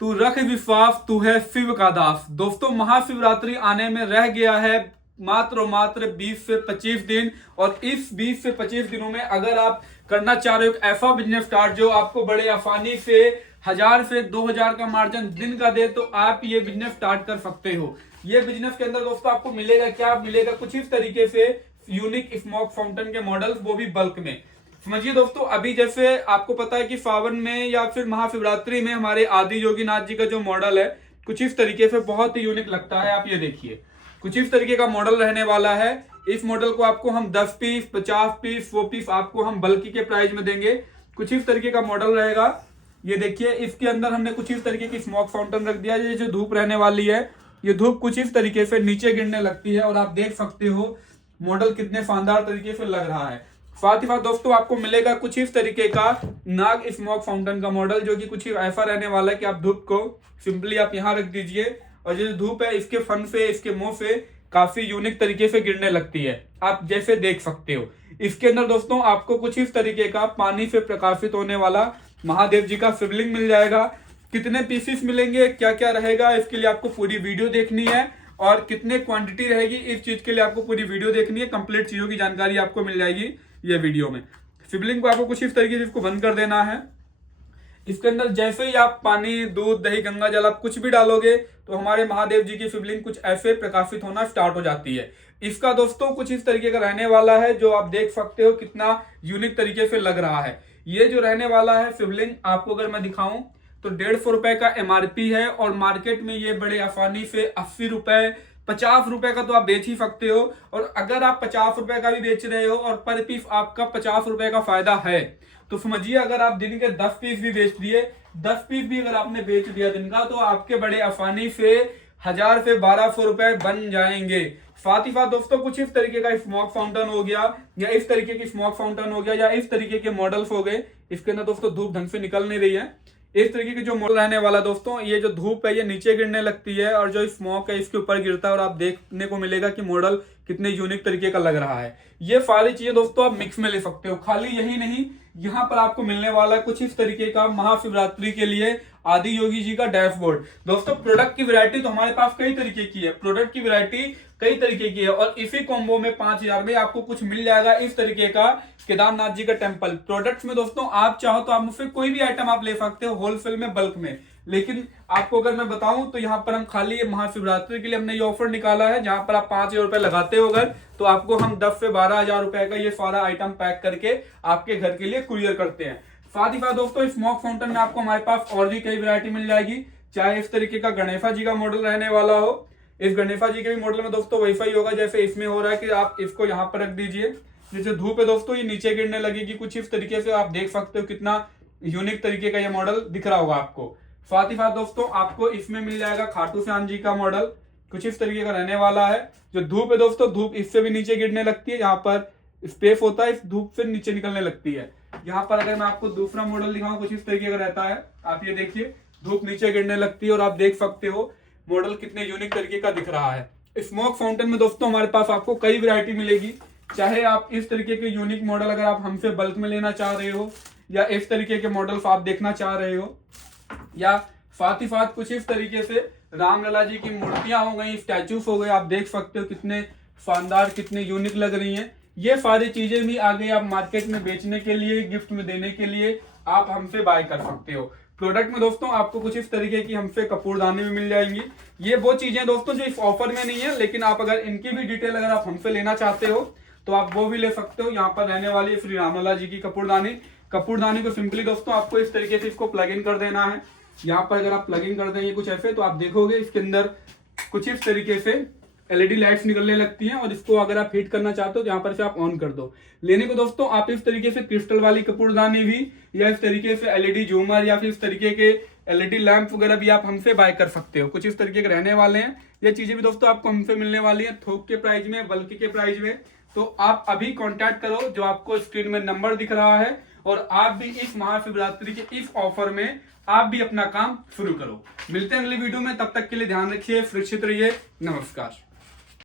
तू रख विश्वास, तू है शिव का दास। दोस्तों, महाशिवरात्रि आने में रह गया है मात्र और मात्र 20 से 25 दिन। और इस 20 से 25 दिनों में अगर आप करना चाह रहे हो ऐसा बिजनेस स्टार्ट जो आपको बड़े आसानी से 1000 से 2000 का मार्जिन दिन का दे, तो आप ये बिजनेस स्टार्ट कर सकते हो। ये बिजनेस के अंदर दोस्तों आपको मिलेगा क्या? मिलेगा कुछ इस तरीके से यूनिक स्मोक फाउंटेन के मॉडल्स, वो भी बल्क में। समझिए दोस्तों, अभी जैसे आपको पता है कि सावन में या फिर महाशिवरात्रि में हमारे आदि योगीनाथ जी का जो मॉडल है कुछ इस तरीके से बहुत ही यूनिक लगता है। आप ये देखिए, कुछ इस तरीके का मॉडल रहने वाला है। इस मॉडल को आपको हम 10 पीस, 50 पीस, 100 पीस आपको हम बल्कि के प्राइस में देंगे। कुछ इस तरीके का मॉडल रहेगा। ये देखिए, इसके अंदर हमने कुछ इस तरीके की स्मोक फाउंटेन रख दिया है। ये जो धूप रहने वाली है, ये धूप कुछ इस तरीके से नीचे गिरने लगती है और आप देख सकते हो मॉडल कितने शानदार तरीके से लग रहा है। साथ ही साथ दोस्तों आपको मिलेगा कुछ इस तरीके का नाग स्मोक फाउंटेन का मॉडल, जो कि कुछ ऐसा रहने वाला है कि आप धूप को सिंपली आप यहाँ रख दीजिए और जो धूप है इसके फन से, इसके मुंह से काफी यूनिक तरीके से गिरने लगती है। आप जैसे देख सकते हो इसके अंदर दोस्तों आपको कुछ इस तरीके का पानी से प्रकाशित होने वाला महादेव जी का शिवलिंग मिल जाएगा। कितने पीसेस मिलेंगे, क्या क्या रहेगा, इसके लिए आपको पूरी वीडियो देखनी है। और कितने क्वांटिटी रहेगी, इस चीज के लिए आपको पूरी वीडियो देखनी है। कंप्लीट चीजों की जानकारी आपको मिल जाएगी ये वीडियो में। शिवलिंग को आपको कुछ इस तरीके से इसको बंद कर देना है। इसके अंदर जैसे ही आप पानी, दूध, दही, गंगा जल आप कुछ भी डालोगे तो हमारे महादेव जी की शिवलिंग कुछ ऐसे प्रकाशित होना स्टार्ट हो जाती है। इसका दोस्तों कुछ इस तरीके का रहने वाला है, जो आप देख सकते हो कितना यूनिक तरीके से लग रहा है। ये जो रहने वाला है शिवलिंग, आपको अगर मैं दिखाऊं तो 150 रुपए का एमआरपी है और मार्केट में ये बड़े आसानी से 80 रुपए, 50 रुपए का तो आप बेच ही सकते हो। और अगर आप 50 रुपए का भी बेच रहे हो और पर पीस आपका 50 रुपए का फायदा है, तो समझिए अगर आप दिन के 10 पीस भी बेच दिए, 10 पीस भी अगर आपने बेच दिया दिन का, तो आपके बड़े आसानी से 1000 से 1200 रुपए बन जाएंगे। साथ ही साथ दोस्तों कुछ इस तरीके का स्मोक फाउंटेन हो गया, या इस तरीके की स्मोक फाउंटेन हो गया, या इस तरीके के मॉडल्स हो गए। इसके अंदर दोस्तों धूप ढंग से निकल नहीं रही है। इस तरीके की जो मॉडल रहने वाला दोस्तों, ये जो धूप है ये नीचे गिरने लगती है और जो स्मोक है इसके ऊपर गिरता है और आप देखने को मिलेगा कि मॉडल कितने यूनिक तरीके का लग रहा है। ये सारी चीजें दोस्तों आप मिक्स में ले सकते हो। खाली यही नहीं, यहाँ पर आपको मिलने वाला कुछ इस तरीके का महाशिवरात्रि के लिए आदि योगी जी का डैशबोर्ड। दोस्तों प्रोडक्ट की वैरायटी तो हमारे पास कई तरीके की है, प्रोडक्ट की वैरायटी कई तरीके की है। और इसी कॉम्बो में 5000 में आपको कुछ मिल जाएगा इस तरीके का केदारनाथ जी का टेम्पल। प्रोडक्ट्स में दोस्तों आप चाहो तो आप मुझसे कोई भी आइटम आप ले सकते हो होलसेल में, बल्क में। लेकिन आपको अगर मैं बताऊं तो यहाँ पर हम खाली ये महाशिवरात्रि के लिए हमने ये ऑफर निकाला है, जहां पर आप 5000 रुपए लगाते हो अगर, तो आपको हम 10 से 12 हजार रुपए का ये सारा आइटम पैक करके आपके घर के लिए कुरियर करते हैं। साथ ही साथ दोस्तों स्मोक फाउंटेन में आपको हमारे पास और भी कई वैरायटी मिल जाएगी। चाहे इस तरीके का गणेशा जी का मॉडल रहने वाला हो, इस गणेशा जी के भी मॉडल में दोस्तों वैसा ही होगा जैसे इसमें हो रहा है कि आप इसको यहाँ पर रख दीजिए। जैसे धूप है दोस्तों ये नीचे गिरने लगेगी कुछ इस तरीके से। आप देख सकते हो कितना यूनिक तरीके का ये मॉडल दिख रहा होगा आपको। साथ ही साथ दोस्तों आपको इसमें मिल जाएगा खाटू श्याम जी का मॉडल, कुछ इस तरीके का रहने वाला है। जो धूप है दोस्तों, धूप इससे भी नीचे गिरने लगती है, यहाँ पर स्पेस होता है, इस धूप से नीचे निकलने लगती है। यहाँ पर अगर मैं आपको दूसरा मॉडल दिखाऊं कुछ इस तरीके का रहता है। आप ये देखिए, धूप नीचे गिरने लगती है और आप देख सकते हो मॉडल कितने यूनिक तरीके का दिख रहा है। स्मोक फाउंटेन में दोस्तों हमारे पास आपको कई वैरायटी मिलेगी। चाहे आप इस तरीके के यूनिक मॉडल अगर आप हमसे बल्क में लेना चाह रहे हो, या इस तरीके के मॉडल्स आप देखना चाह रहे हो, या साथ ही साथ कुछ इस तरीके से रामलला जी की मूर्तियां हो गई, स्टैचूज हो गए, आप देख सकते हो कितने शानदार, कितने यूनिक लग रही हैं। ये सारी चीजें भी आगे आप मार्केट में बेचने के लिए, गिफ्ट में देने के लिए आप हमसे बाय कर सकते हो। प्रोडक्ट में दोस्तों आपको कुछ इस तरीके की हमसे कपूरदानी भी मिल जाएंगी। ये वो चीजें दोस्तों जो इस ऑफर में नहीं है, लेकिन आप अगर इनकी भी डिटेल अगर आप हमसे लेना चाहते हो तो आप वो भी ले सकते हो। यहाँ पर रहने वाली श्री रामलला जी की कपूरदानी को सिंपली दोस्तों आपको इस तरीके से इसको प्लग इन कर देना है। यहाँ पर अगर आप प्लग इन कर देंगे कुछ ऐसे, तो आप देखोगे इसके अंदर कुछ इस तरीके से एलईडी लाइट्स निकलने लगती हैं। और इसको अगर आप हीट करना चाहते हो तो यहाँ पर से आप ऑन कर दो। लेने को दोस्तों आप इस तरीके से क्रिस्टल वाली कपूरदानी भी, या इस तरीके से एलईडी झूमर, या फिर इस तरीके के एलईडी लैंप वगैरह भी आप हमसे बाय कर सकते हो। कुछ इस तरीके के रहने वाले हैं। ये चीजें भी दोस्तों आपको हमसे मिलने वाली है थोक के प्राइस में, बल्कि के प्राइस में। तो आप अभी कॉन्टैक्ट करो, जो आपको स्क्रीन में नंबर दिख रहा है, और आप भी इस महाशिवरात्रि के इस ऑफर में आप भी अपना काम शुरू करो। मिलते हैं अगली वीडियो में, तब तक के लिए ध्यान रखिए, सुरक्षित रहिए, नमस्कार।